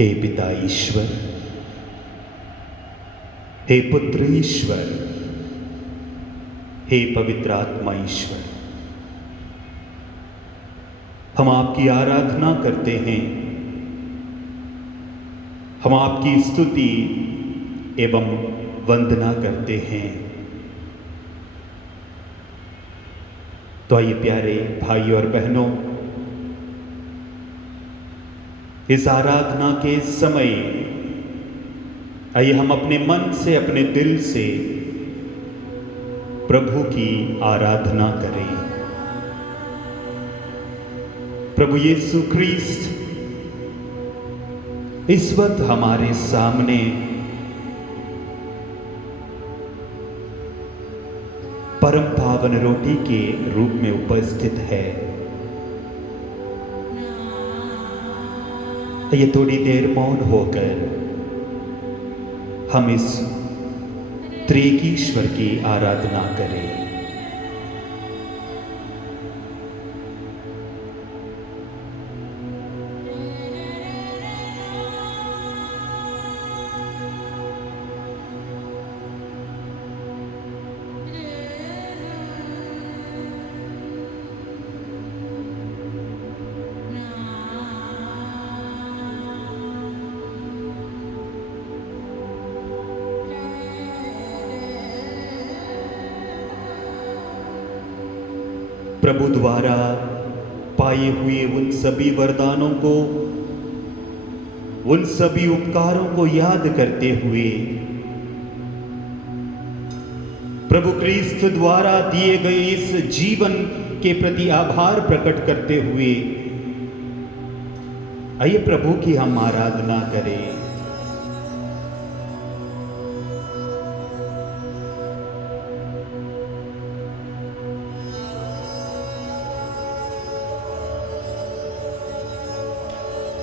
हे पिता ईश्वर, हे पुत्र ईश्वर, हे पवित्र आत्मा ईश्वर, हम आपकी आराधना करते हैं, हम आपकी स्तुति एवं वंदना करते हैं। तो आइए प्यारे भाई और बहनों, इस आराधना के समय आइए हम अपने मन से, अपने दिल से प्रभु की आराधना करें। प्रभु यीशु ख्रीस्त इस वक्त हमारे सामने परम पावन रोटी के रूप में उपस्थित है। ये थोड़ी देर मौन होकर हम इस त्रिएक ईश्वर की आराधना करें। प्रभु द्वारा पाए हुए उन सभी वरदानों को, उन सभी उपकारों को याद करते हुए, प्रभु ख्रीस्त द्वारा दिए गए इस जीवन के प्रति आभार प्रकट करते हुए आइए प्रभु की हम आराधना करें।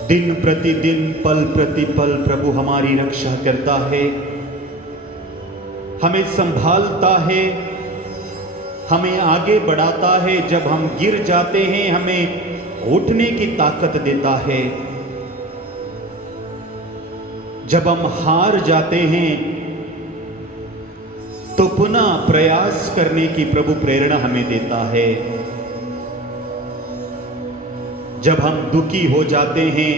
दिन प्रतिदिन, पल प्रतिपल प्रभु हमारी रक्षा करता है, हमें संभालता है, हमें आगे बढ़ाता है। जब हम गिर जाते हैं हमें उठने की ताकत देता है, जब हम हार जाते हैं तो पुनः प्रयास करने की प्रभु प्रेरणा हमें देता है। जब हम दुखी हो जाते हैं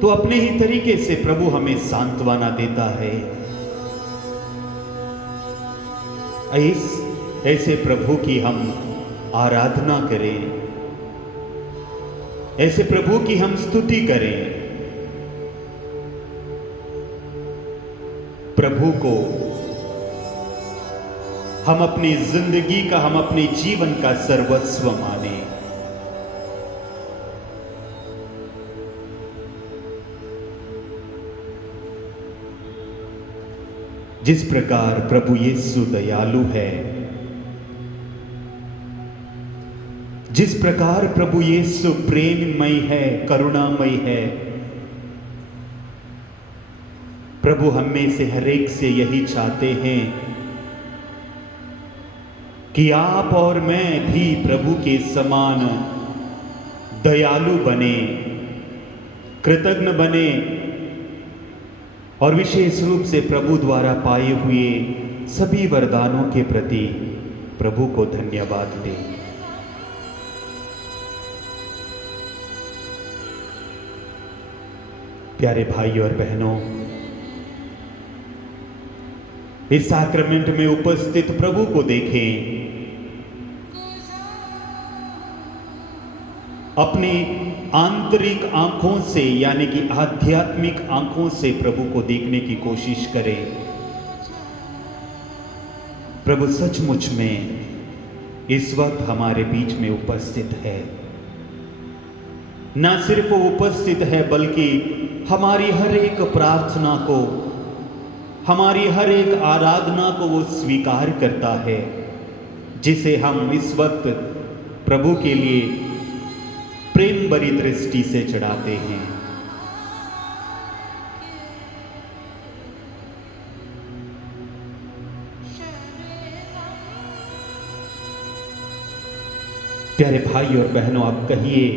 तो अपने ही तरीके से प्रभु हमें सांत्वना देता है। ऐसे प्रभु की हम आराधना करें, ऐसे प्रभु की हम स्तुति करें। प्रभु को हम अपनी जिंदगी का, हम अपने जीवन का सर्वस्व माने। जिस प्रकार प्रभु यीशु दयालु है, जिस प्रकार प्रभु यीशु प्रेममय है, करुणामय है, प्रभु हम में से हर एक से यही चाहते हैं कि आप और मैं भी प्रभु के समान दयालु बने, कृतज्ञ बने और विशेष रूप से प्रभु द्वारा पाए हुए सभी वरदानों के प्रति प्रभु को धन्यवाद दें। प्यारे भाई और बहनों, इस सैक्रमेंट में उपस्थित प्रभु को देखें, अपनी आंतरिक आंखों से यानी कि आध्यात्मिक आंखों से प्रभु को देखने की कोशिश करें। प्रभु सचमुच में इस वक्त हमारे बीच में उपस्थित है। ना सिर्फ वो उपस्थित है बल्कि हमारी हर एक प्रार्थना को, हमारी हर एक आराधना को वो स्वीकार करता है, जिसे हम इस वक्त प्रभु के लिए प्रेम भरी दृष्टि से चढ़ाते हैं। प्यारे भाई और बहनों, आप कहिए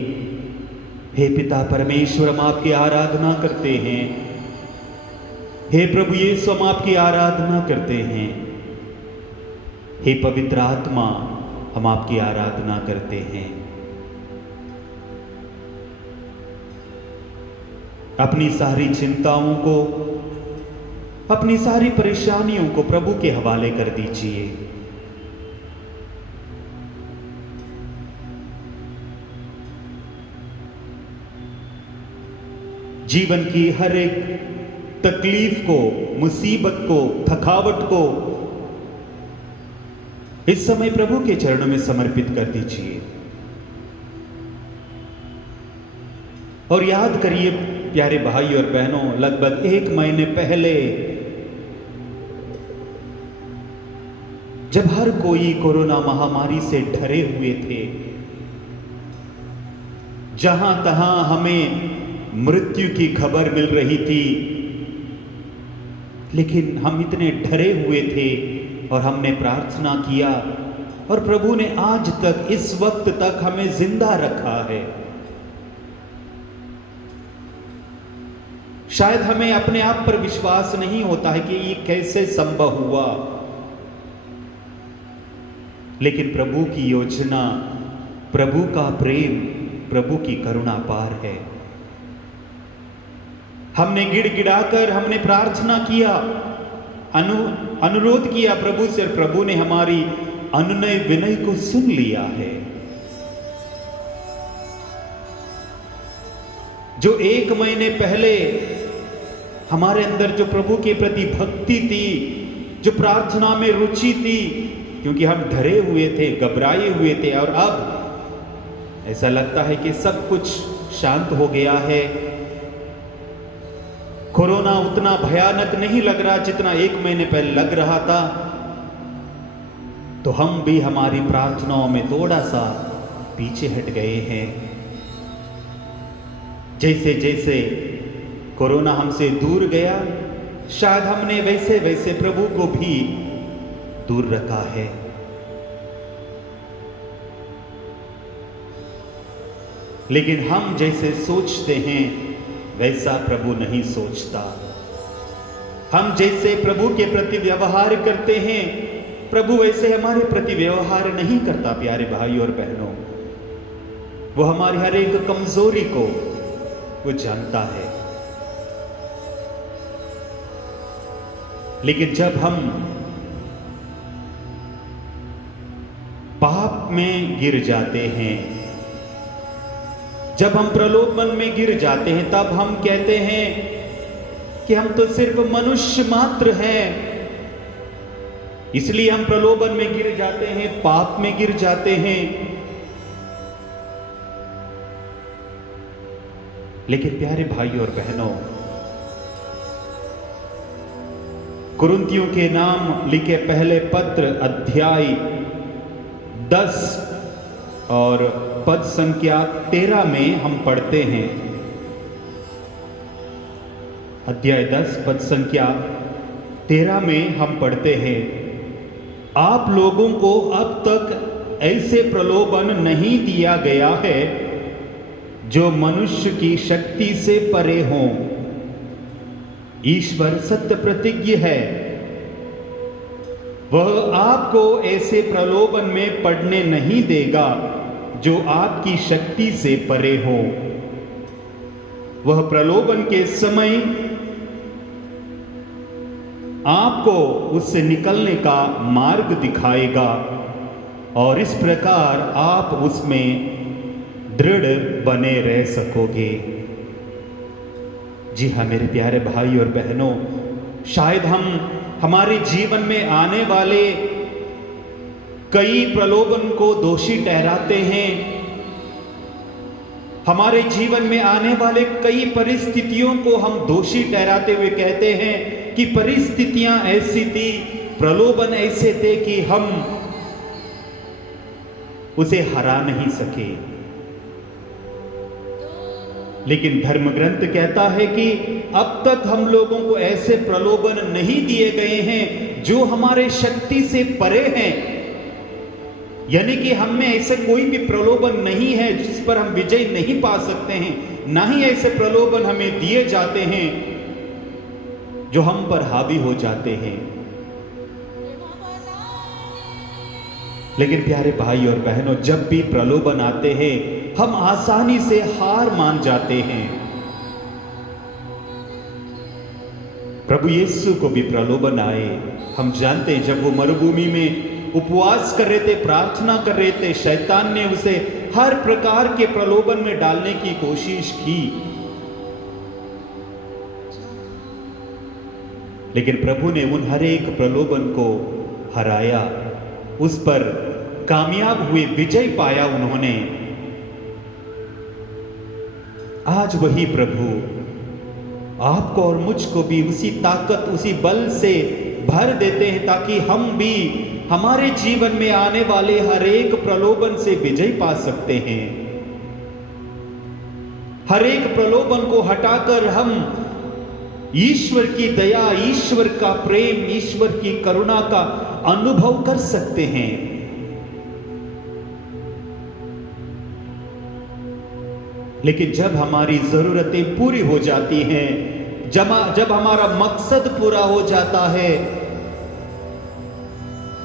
हे पिता परमेश्वर, हम आपकी आराधना करते हैं। हे प्रभु यीशु, हम आपकी आराधना करते हैं। हे पवित्र आत्मा, हम आपकी आराधना करते हैं। अपनी सारी चिंताओं को, अपनी सारी परेशानियों को प्रभु के हवाले कर दीजिए। जीवन की हर एक तकलीफ को, मुसीबत को, थकावट को इस समय प्रभु के चरणों में समर्पित कर दीजिए और याद करिए प्यारे भाई और बहनों, लगभग 1 महीने पहले जब हर कोई कोरोना महामारी से डरे हुए थे, जहां तहां हमें मृत्यु की खबर मिल रही थी, लेकिन हम इतने डरे हुए थे और हमने प्रार्थना किया और प्रभु ने आज तक, इस वक्त तक हमें जिंदा रखा है। शायद हमें अपने आप पर विश्वास नहीं होता है कि ये कैसे संभव हुआ, लेकिन प्रभु की योजना, प्रभु का प्रेम, प्रभु की करुणा पार है। हमने गिड़गिड़ाकर हमने प्रार्थना किया, अनुरोध किया प्रभु से, और प्रभु ने हमारी अनुनय विनय को सुन लिया है। जो 1 महीने पहले हमारे अंदर जो प्रभु के प्रति भक्ति थी, जो प्रार्थना में रुचि थी, क्योंकि हम डरे हुए थे, घबराए हुए थे, और अब ऐसा लगता है कि सब कुछ शांत हो गया है। कोरोना उतना भयानक नहीं लग रहा जितना 1 महीने पहले लग रहा था, तो हम भी हमारी प्रार्थनाओं में थोड़ा सा पीछे हट गए हैं। जैसे जैसे कोरोना हमसे दूर गया, शायद हमने वैसे वैसे प्रभु को भी दूर रखा है। लेकिन हम जैसे सोचते हैं वैसा प्रभु नहीं सोचता। हम जैसे प्रभु के प्रति व्यवहार करते हैं, प्रभु वैसे हमारे प्रति व्यवहार नहीं करता प्यारे भाई और बहनों। वो हमारी हर एक कमजोरी को वो जानता है। लेकिन जब हम पाप में गिर जाते हैं, जब हम प्रलोभन में गिर जाते हैं, तब हम कहते हैं कि हम तो सिर्फ मनुष्य मात्र हैं, इसलिए हम प्रलोभन में गिर जाते हैं, पाप में गिर जाते हैं। लेकिन प्यारे भाई और बहनों, कुरिन्थियों के नाम लिखे पहले पत्र अध्याय 10 और पद संख्या 13 में हम पढ़ते हैं। अध्याय 10 पद संख्या 13 में हम पढ़ते हैं, आप लोगों को अब तक ऐसे प्रलोभन नहीं दिया गया है जो मनुष्य की शक्ति से परे हों। ईश्वर सत्य प्रतिज्ञ है, वह आपको ऐसे प्रलोभन में पड़ने नहीं देगा जो आपकी शक्ति से परे हो। वह प्रलोभन के समय आपको उससे निकलने का मार्ग दिखाएगा और इस प्रकार आप उसमें दृढ़ बने रह सकोगे। जी हाँ मेरे प्यारे भाई और बहनों, शायद हम हमारे जीवन में आने वाले कई प्रलोभन को दोषी ठहराते हैं। हमारे जीवन में आने वाले कई परिस्थितियों को हम दोषी ठहराते हुए कहते हैं कि परिस्थितियां ऐसी थी, प्रलोभन ऐसे थे कि हम उसे हरा नहीं सके। लेकिन धर्म ग्रंथ कहता है कि अब तक हम लोगों को ऐसे प्रलोभन नहीं दिए गए हैं जो हमारे शक्ति से परे हैं। यानी कि हम में ऐसे कोई भी प्रलोभन नहीं है जिस पर हम विजय नहीं पा सकते हैं, ना ही ऐसे प्रलोभन हमें दिए जाते हैं जो हम पर हावी हो जाते हैं। लेकिन प्यारे भाई और बहनों, जब भी प्रलोभन आते हैं हम आसानी से हार मान जाते हैं। प्रभु यीशु को भी प्रलोभन आए। हम जानते हैं जब वो मरुभूमि में उपवास कर रहे थे, प्रार्थना कर रहे थे, शैतान ने उसे हर प्रकार के प्रलोभन में डालने की कोशिश की, लेकिन प्रभु ने उन हर एक प्रलोभन को हराया, उस पर कामयाब हुए, विजय पाया उन्होंने। आज वही प्रभु आपको और मुझको भी उसी ताकत, उसी बल से भर देते हैं ताकि हम भी हमारे जीवन में आने वाले हर एक प्रलोभन से विजय पा सकते हैं। हर एक प्रलोभन को हटाकर हम ईश्वर की दया, ईश्वर का प्रेम, ईश्वर की करुणा का अनुभव कर सकते हैं। लेकिन जब हमारी जरूरतें पूरी हो जाती हैं, जब हमारा मकसद पूरा हो जाता है,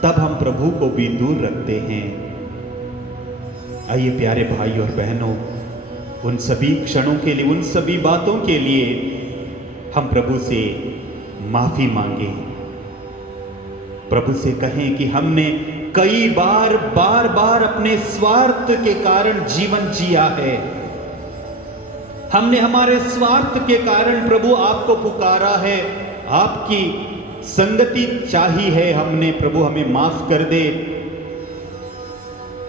तब हम प्रभु को भी दूर रखते हैं। आइए प्यारे भाई और बहनों, उन सभी क्षणों के लिए, उन सभी बातों के लिए हम प्रभु से माफी मांगे। प्रभु से कहें कि हमने कई बार बार अपने स्वार्थ के कारण जीवन जिया है। हमने हमारे स्वार्थ के कारण प्रभु आपको पुकारा है, आपकी संगति चाही है हमने, प्रभु हमें माफ कर दे।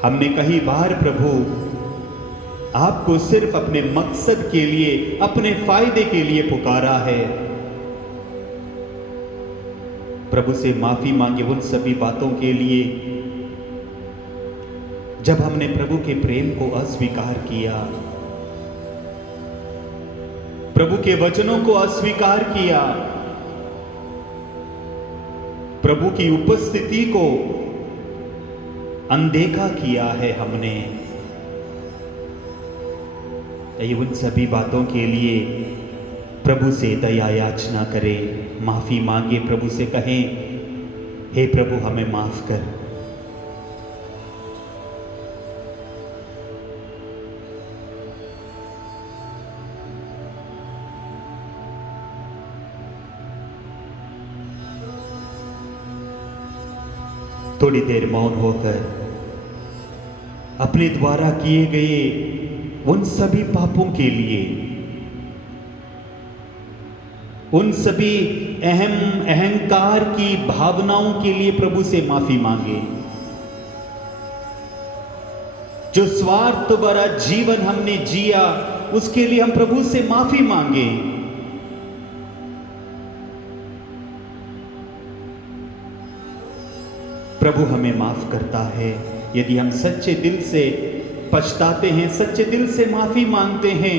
हमने कई बार प्रभु आपको सिर्फ अपने मकसद के लिए, अपने फायदे के लिए पुकारा है। प्रभु से माफी मांगे उन सभी बातों के लिए जब हमने प्रभु के प्रेम को अस्वीकार किया, प्रभु के वचनों को अस्वीकार किया, प्रभु की उपस्थिति को अनदेखा किया है हमने। उन सभी बातों के लिए प्रभु से दया याचना करें, माफी मांगे, प्रभु से कहें, हे प्रभु हमें माफ कर। थोड़ी देर मौन होकर अपने द्वारा किए गए उन सभी पापों के लिए, उन सभी अहंकार की भावनाओं के लिए प्रभु से माफी मांगे। जो स्वार्थ भरा जीवन हमने जिया, उसके लिए हम प्रभु से माफी मांगे। प्रभु हमें माफ करता है यदि हम सच्चे दिल से पछताते हैं, सच्चे दिल से माफी मांगते हैं।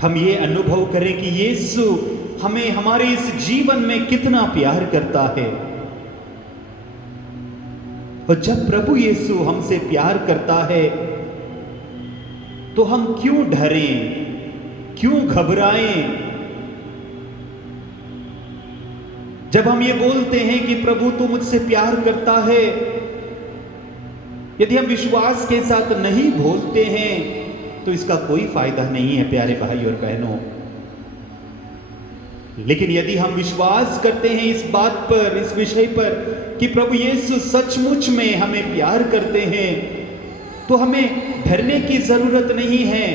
हम ये अनुभव करें कि यीशु हमें हमारे इस जीवन में कितना प्यार करता है। और जब प्रभु यीशु हमसे प्यार करता है तो हम क्यों डरें, क्यों घबराएं? जब हम ये बोलते हैं कि प्रभु तू मुझसे प्यार करता है, यदि हम विश्वास के साथ नहीं बोलते हैं तो इसका कोई फायदा नहीं है प्यारे भाई और बहनों। लेकिन यदि हम विश्वास करते हैं इस बात पर, इस विषय पर कि प्रभु यीशु सचमुच में हमें प्यार करते हैं, तो हमें डरने की जरूरत नहीं है।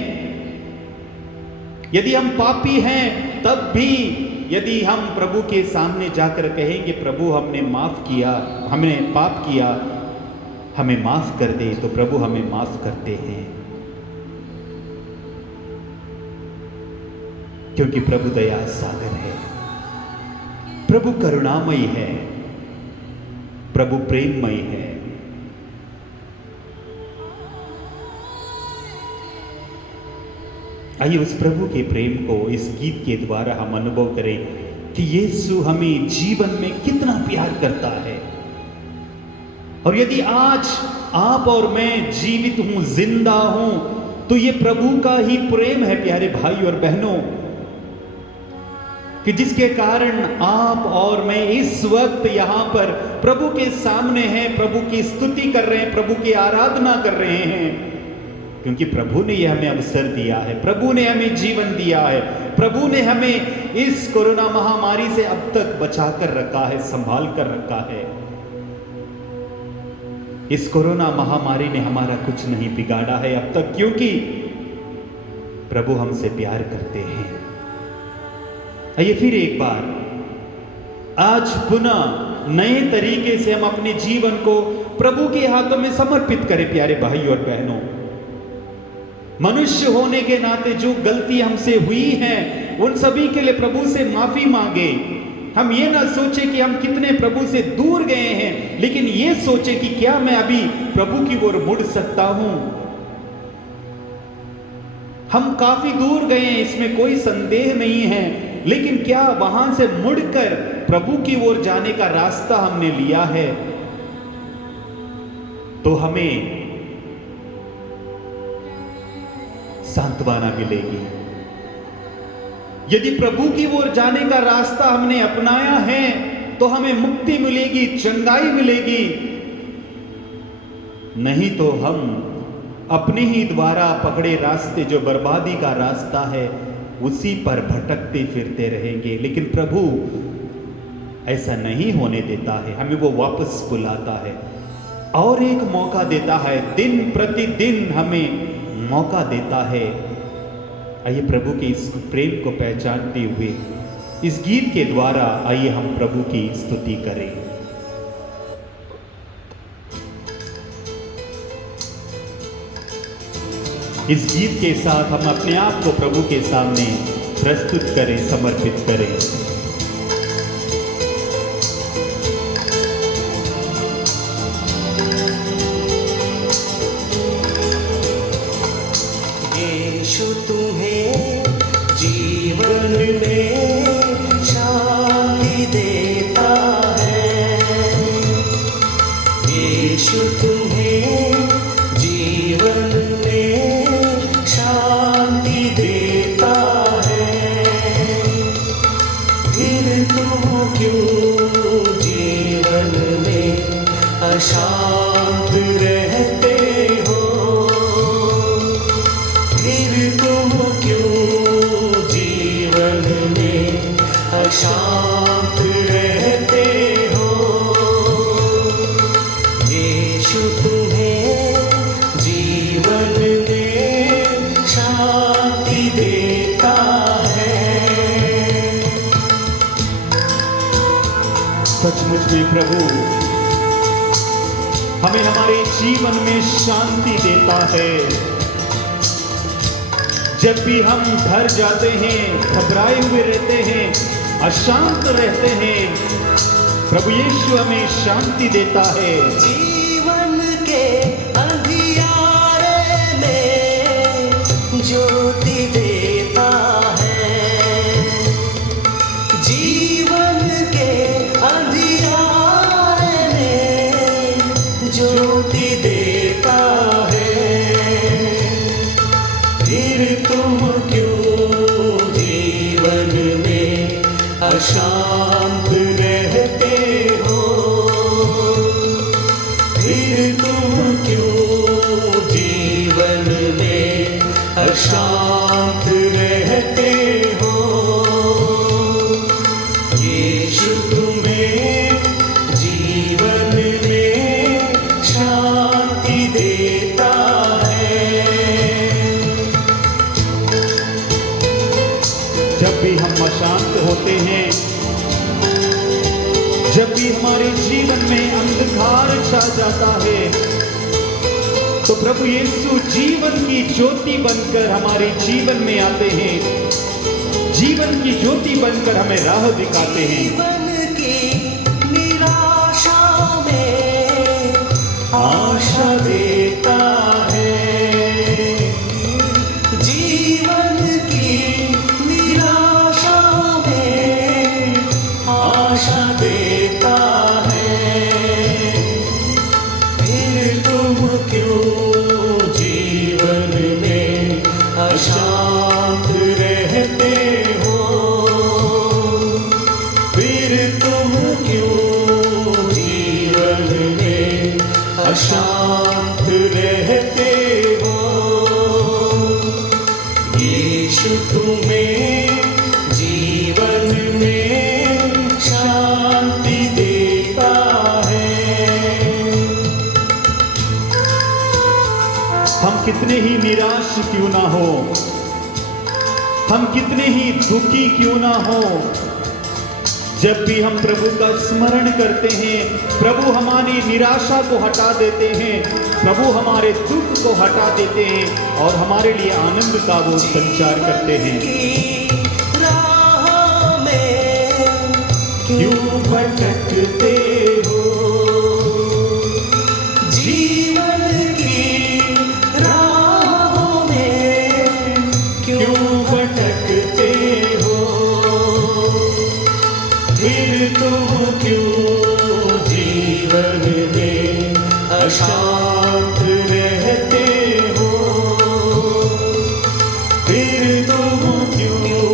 यदि हम पापी हैं तब भी यदि हम प्रभु के सामने जाकर कहेंगे प्रभु हमने माफ किया, हमने पाप किया, हमें माफ कर दे, तो प्रभु हमें माफ करते हैं। क्योंकि प्रभु दया सागर है, प्रभु करुणामयी है, प्रभु प्रेममयी है। आइए उस प्रभु के प्रेम को इस गीत के द्वारा हम अनुभव करें कि यीशु हमें जीवन में कितना प्यार करता है। और यदि आज आप और मैं जीवित हूं, जिंदा हूं, तो ये प्रभु का ही प्रेम है प्यारे भाई और बहनों, कि जिसके कारण आप और मैं इस वक्त यहां पर प्रभु के सामने हैं, प्रभु की स्तुति कर रहे हैं, प्रभु की आराधना कर रहे हैं, क्योंकि प्रभु ने यह हमें अवसर दिया है, प्रभु ने हमें जीवन दिया है, प्रभु ने हमें इस कोरोना महामारी से अब तक बचा कर रखा है, संभाल कर रखा है। इस कोरोना महामारी ने हमारा कुछ नहीं बिगाड़ा है अब तक, क्योंकि प्रभु हमसे प्यार करते हैं। आइए फिर एक बार आज पुनः नए तरीके से हम अपने जीवन को प्रभु के हाथों में समर्पित करें प्यारे भाई और बहनों। मनुष्य होने के नाते जो गलती हमसे हुई है उन सभी के लिए प्रभु से माफी मांगे। हम ये ना सोचे कि हम कितने प्रभु से दूर गए हैं, लेकिन ये सोचे कि क्या मैं अभी प्रभु की ओर मुड़ सकता हूं। हम काफी दूर गए हैं, इसमें कोई संदेह नहीं है, लेकिन क्या वहां से मुड़कर प्रभु की ओर जाने का रास्ता हमने लिया है, तो हमें सांत्वना मिलेगी। यदि प्रभु की ओर जाने का रास्ता हमने अपनाया है तो हमें मुक्ति मिलेगी, चंगाई मिलेगी। नहीं तो हम अपने ही द्वारा पकड़े रास्ते, जो बर्बादी का रास्ता है, उसी पर भटकते फिरते रहेंगे। लेकिन प्रभु ऐसा नहीं होने देता है, हमें वो वापस बुलाता है और एक मौका देता है, दिन प्रतिदिन हमें मौका देता है। आइए प्रभु के इस प्रेम को पहचानते हुए इस गीत के द्वारा आइए हम प्रभु की स्तुति करें। इस गीत के साथ हम अपने आप को प्रभु के सामने प्रस्तुत करें, समर्पित करें। यीशु तुम्हें जीवन में शांति देता है। यीशु तुम्हें जीवन में शांति देता है। फिर तुम क्यों जीवन में अशांत रहते हो? फिर तुम क्यों जीवन में अशांत रहते हो? यीशु तुम्हें जीवन में शांति देता है। सचमुच में प्रभु हमें हमारे जीवन में शांति देता है। जब भी हम डर जाते हैं, घबराए हुए रहते हैं, अशांत रहते हैं, प्रभु यीशु हमें शांति देता है। जीवन के अंधियारे में ज्योति देता है। जीवन के अंधियारे में ज्योति देता है। फिर तुम क्यों जीवन में अशांत रहते हो? फिर तुम क्यों जीवन में अशांत रहते हो? यीशु तुम्हें जीवन में शांति देता है। जब भी हम अशांत होते हैं, जब भी हमारे जीवन में अंधकार छा जाता है, तो प्रभु यीशु जीवन की ज्योति बनकर हमारे जीवन में आते हैं, जीवन की ज्योति बनकर हमें राह दिखाते हैं। जीवन की निराशा में आशा देता है। जीवन कितने ही निराश क्यों ना हो, हम कितने ही दुखी क्यों ना हो, जब भी हम प्रभु का स्मरण करते हैं, प्रभु हमारी निराशा को हटा देते हैं, प्रभु हमारे दुख को हटा देते हैं और हमारे लिए आनंद का वो संचार करते हैं। राह में क्यों भटकते हो, जीवन की राहों में क्यों भटकते हो, फिर तुम क्यों जीवन में अशांत रहते हो, फिर तुम क्यों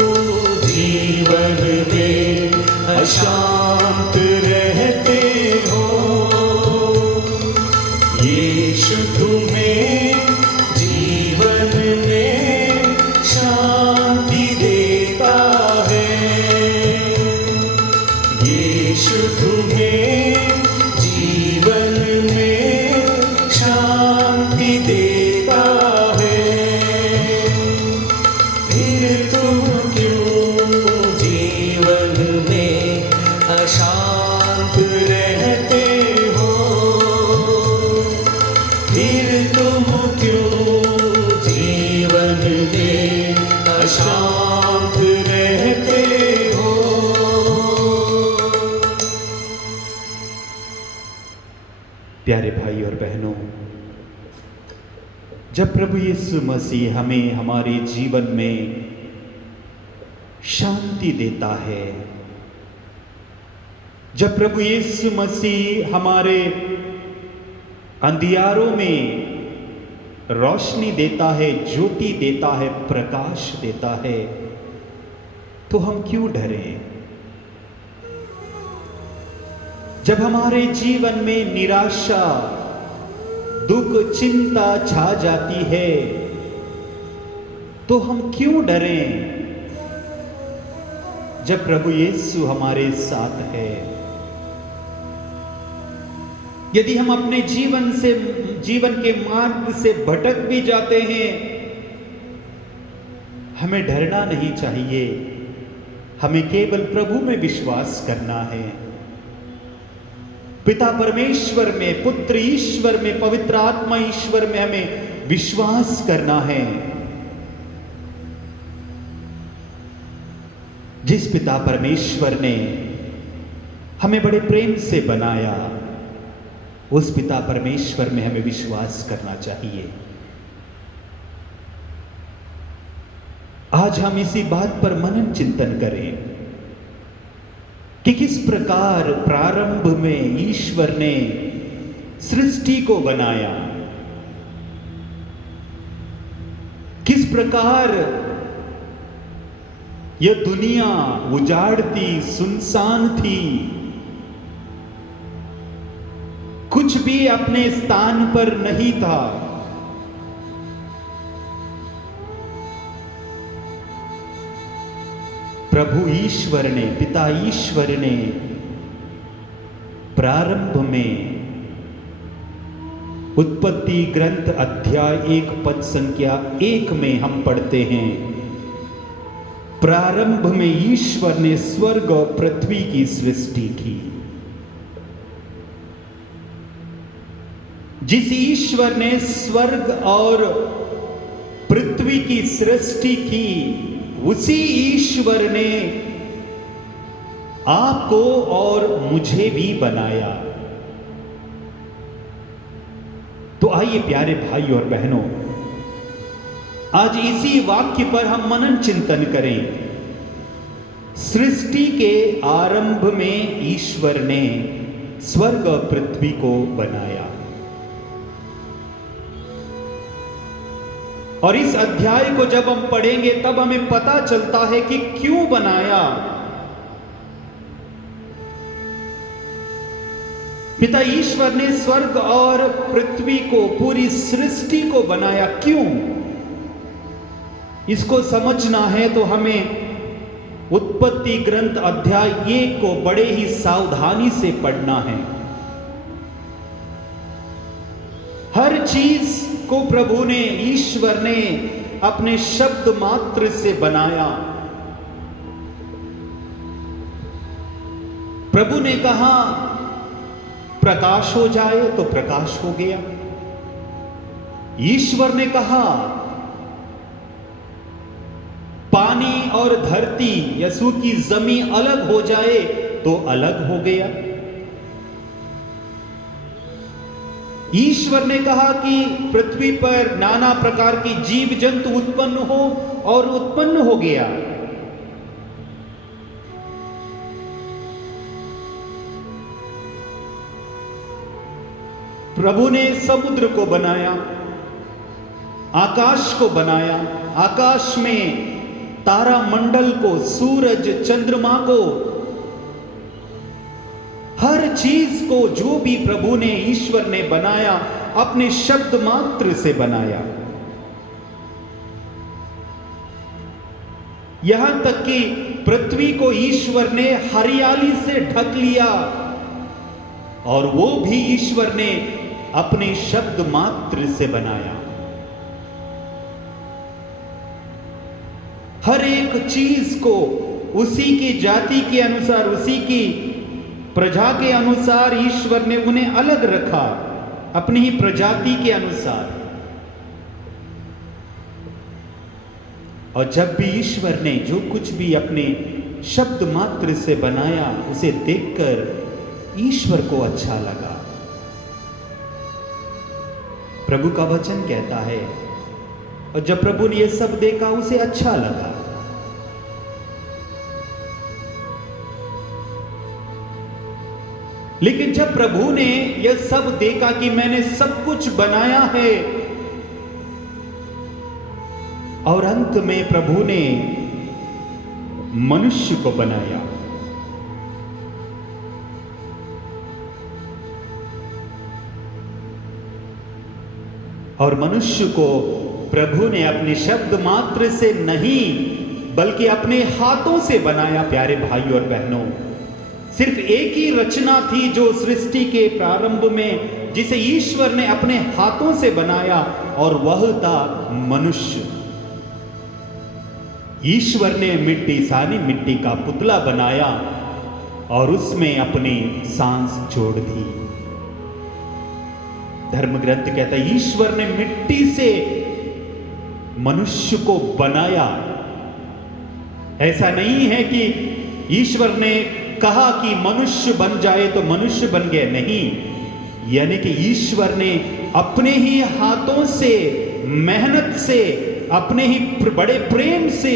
जीवन में अशांत रहते हो। यीशु तुम्हें जीवन में शांति देता है, यीशु तुम्हें जीवन में शांति देता है, फिर तुम क्यों जीवन में अशांत रहते हो, फिर तुम क्यों जीवन में अशांत रहते हो। प्यारे भाई और बहनों, जब प्रभु यीशु मसीह हमें हमारे जीवन में शांति देता है, जब प्रभु यीशु मसीह हमारे अंधियारों में रोशनी देता है, ज्योति देता है, प्रकाश देता है, तो हम क्यों डरें? जब हमारे जीवन में निराशा, दुख, चिंता छा जाती है, तो हम क्यों डरें? जब प्रभु यीशु हमारे साथ है, यदि हम अपने जीवन के मार्ग से भटक भी जाते हैं, हमें डरना नहीं चाहिए, हमें केवल प्रभु में विश्वास करना है। पिता परमेश्वर में, पुत्र ईश्वर में, पवित्र आत्मा ईश्वर में हमें विश्वास करना है। जिस पिता परमेश्वर ने हमें बड़े प्रेम से बनाया, उस पिता परमेश्वर में हमें विश्वास करना चाहिए। आज हम इसी बात पर मनन चिंतन करें कि किस प्रकार प्रारंभ में ईश्वर ने सृष्टि को बनाया, किस प्रकार यह दुनिया उजाड़ती, सुनसान थी, कुछ भी अपने स्थान पर नहीं था। प्रभु ईश्वर ने, पिता ईश्वर ने प्रारंभ में, उत्पत्ति ग्रंथ अध्याय 1 पद संख्या 1 में हम पढ़ते हैं, प्रारंभ में ईश्वर ने स्वर्ग और पृथ्वी की सृष्टि की। जिस ईश्वर ने स्वर्ग और पृथ्वी की सृष्टि की, उसी ईश्वर ने आपको और मुझे भी बनाया। तो आइए प्यारे भाई और बहनों, आज इसी वाक्य पर हम मनन चिंतन करें। सृष्टि के आरंभ में ईश्वर ने स्वर्ग और पृथ्वी को बनाया, और इस अध्याय को जब हम पढ़ेंगे तब हमें पता चलता है कि क्यों बनाया। पिता ईश्वर ने स्वर्ग और पृथ्वी को, पूरी सृष्टि को बनाया, क्यों? इसको समझना है तो हमें उत्पत्ति ग्रंथ अध्याय 1 को बड़े ही सावधानी से पढ़ना है। हर चीज को प्रभु ने, ईश्वर ने अपने शब्द मात्र से बनाया। प्रभु ने कहा प्रकाश हो जाए तो प्रकाश हो गया। ईश्वर ने कहा पानी और धरती या सूखी जमीन अलग हो जाए तो अलग हो गया। ईश्वर ने कहा कि पृथ्वी पर नाना प्रकार की जीव जंतु उत्पन्न हो और उत्पन्न हो गया। प्रभु ने समुद्र को बनाया, आकाश को बनाया, आकाश में तारा मंडल को, सूरज चंद्रमा को, हर चीज को जो भी प्रभु ने, ईश्वर ने बनाया अपने शब्द मात्र से बनाया। यहां तक कि पृथ्वी को ईश्वर ने हरियाली से ढक लिया और वो भी ईश्वर ने अपने शब्द मात्र से बनाया। हर एक चीज को उसी की जाति के अनुसार, उसी की प्रजा के अनुसार ईश्वर ने उन्हें अलग रखा, अपनी ही प्रजाति के अनुसार। और जब भी ईश्वर ने जो कुछ भी अपने शब्द मात्र से बनाया, उसे देखकर ईश्वर को अच्छा लगा। प्रभु का वचन कहता है, और जब प्रभु ने यह सब देखा उसे अच्छा लगा। लेकिन जब प्रभु ने यह सब देखा कि मैंने सब कुछ बनाया है, और अंत में प्रभु ने मनुष्य को बनाया, और मनुष्य को प्रभु ने अपने शब्द मात्र से नहीं बल्कि अपने हाथों से बनाया। प्यारे भाई और बहनों, सिर्फ एक ही रचना थी जो सृष्टि के प्रारंभ में, जिसे ईश्वर ने अपने हाथों से बनाया, और वह था मनुष्य। ईश्वर ने मिट्टी सानी मिट्टी का पुतला बनाया और उसमें अपनी सांस जोड़ दी। धर्म ग्रंथ कहता है ईश्वर ने मिट्टी से मनुष्य को बनाया। ऐसा नहीं है कि ईश्वर ने कहा कि मनुष्य बन जाए तो मनुष्य बन गए, नहीं। यानी कि ईश्वर ने अपने ही हाथों से, मेहनत से, अपने ही बड़े प्रेम से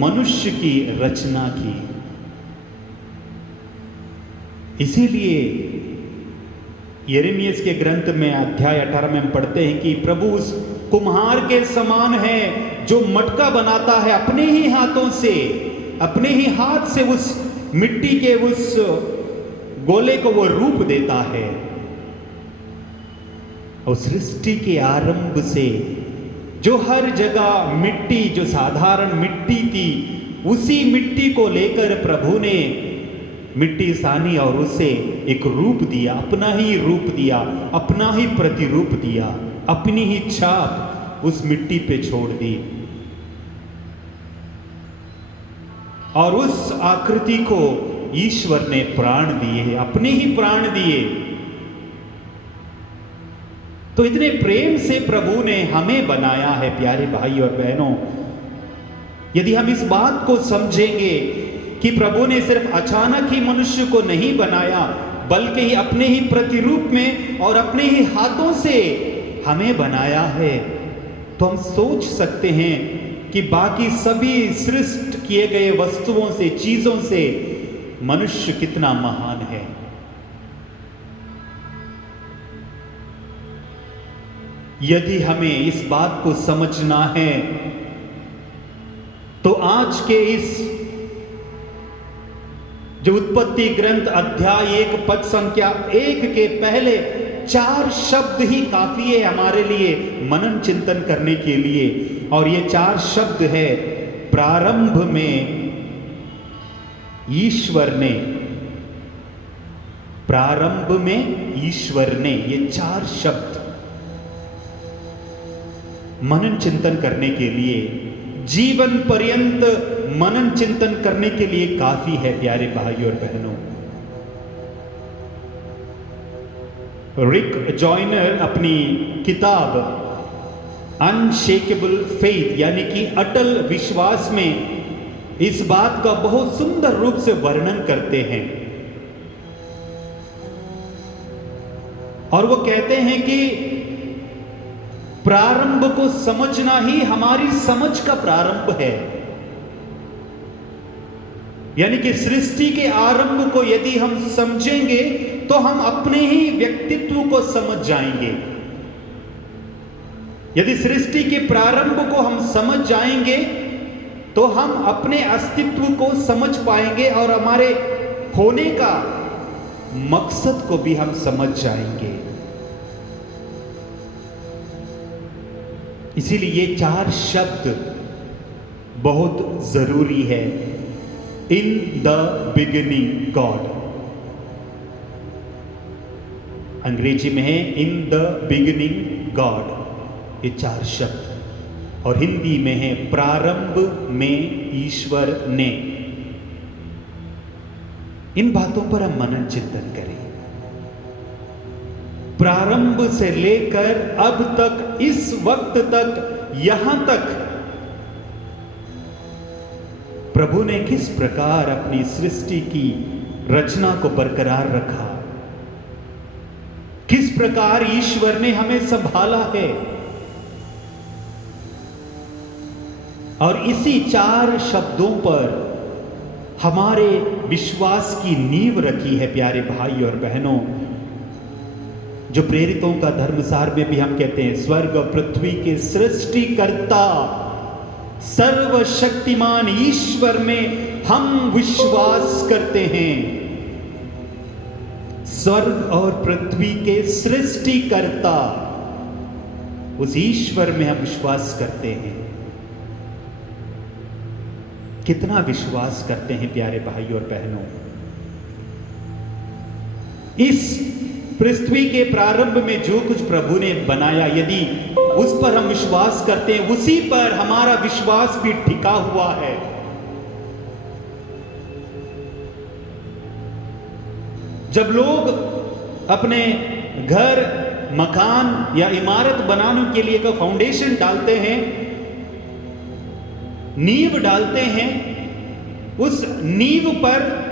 मनुष्य की रचना की। इसीलिए यिर्मयाह के ग्रंथ में अध्याय 18 में हम पढ़ते हैं कि प्रभु उस कुम्हार के समान है जो मटका बनाता है अपने ही हाथों से, अपने ही हाथ से उस मिट्टी के उस गोले को वो रूप देता है। और सृष्टि के आरंभ से जो हर जगह मिट्टी, जो साधारण मिट्टी थी, उसी मिट्टी को लेकर प्रभु ने मिट्टी सानी और उसे एक रूप दिया, अपना ही रूप दिया, अपना ही प्रतिरूप दिया, अपनी ही छाप उस मिट्टी पे छोड़ दी। और उस आकृति को ईश्वर ने प्राण दिए, अपने ही प्राण दिए। तो इतने प्रेम से प्रभु ने हमें बनाया है। प्यारे भाई और बहनों, यदि हम इस बात को समझेंगे कि प्रभु ने सिर्फ अचानक ही मनुष्य को नहीं बनाया, बल्कि अपने ही प्रतिरूप में और अपने ही हाथों से हमें बनाया है, तो हम सोच सकते हैं कि बाकी सभी सृष्ट किए गए वस्तुओं से, चीजों से मनुष्य कितना महान है। यदि हमें इस बात को समझना है तो आज के इस जो उत्पत्ति ग्रंथ अध्याय 1 पद संख्या 1 के पहले 4 शब्द ही काफी है हमारे लिए मनन चिंतन करने के लिए। और ये 4 शब्द है प्रारंभ में ईश्वर ने, प्रारंभ में ईश्वर ने, ये 4 शब्द। मनन चिंतन करने के लिए, जीवन पर्यंत मनन चिंतन करने के लिए काफी है प्यारे भाई और बहनों। रिक जॉयनर अपनी किताब अनशेकेबल फेथ यानी कि अटल विश्वास में इस बात का बहुत सुंदर रूप से वर्णन करते हैं और वो कहते हैं कि प्रारंभ को समझना ही हमारी समझ का प्रारंभ है। यानी कि सृष्टि के आरंभ को यदि हम समझेंगे तो हम अपने ही व्यक्तित्व को समझ जाएंगे। यदि सृष्टि के प्रारंभ को हम समझ जाएंगे तो हम अपने अस्तित्व को समझ पाएंगे और हमारे होने का मकसद को भी हम समझ जाएंगे। इसीलिए ये 4 शब्द बहुत जरूरी है। इन द बिगिनिंग गॉड, अंग्रेजी में है इन द बिगिनिंग गॉड, ये 4 शब्द, और हिंदी में है प्रारंभ में ईश्वर ने। इन बातों पर हम मनन चिंतन करें। प्रारंभ से लेकर अब तक, इस वक्त तक, यहां तक प्रभु ने किस प्रकार अपनी सृष्टि की रचना को बरकरार रखा, किस प्रकार ईश्वर ने हमें संभाला है। और इसी 4 शब्दों पर हमारे विश्वास की नींव रखी है प्यारे भाई और बहनों, जो प्रेरितों का धर्मसार में भी हम कहते हैं, स्वर्ग और पृथ्वी के सृष्टिकर्ता सर्वशक्तिमान ईश्वर में हम विश्वास करते हैं। स्वर्ग और पृथ्वी के सृष्टिकर्ता, उस ईश्वर में हम विश्वास करते हैं। कितना विश्वास करते हैं प्यारे भाई और बहनों। इस पृथ्वी के प्रारंभ में जो कुछ प्रभु ने बनाया, यदि उस पर हम विश्वास करते हैं, उसी पर हमारा विश्वास भी टिका हुआ है। जब लोग अपने घर, मकान या इमारत बनाने के लिए का फाउंडेशन डालते हैं, नींव डालते हैं, उस नींव पर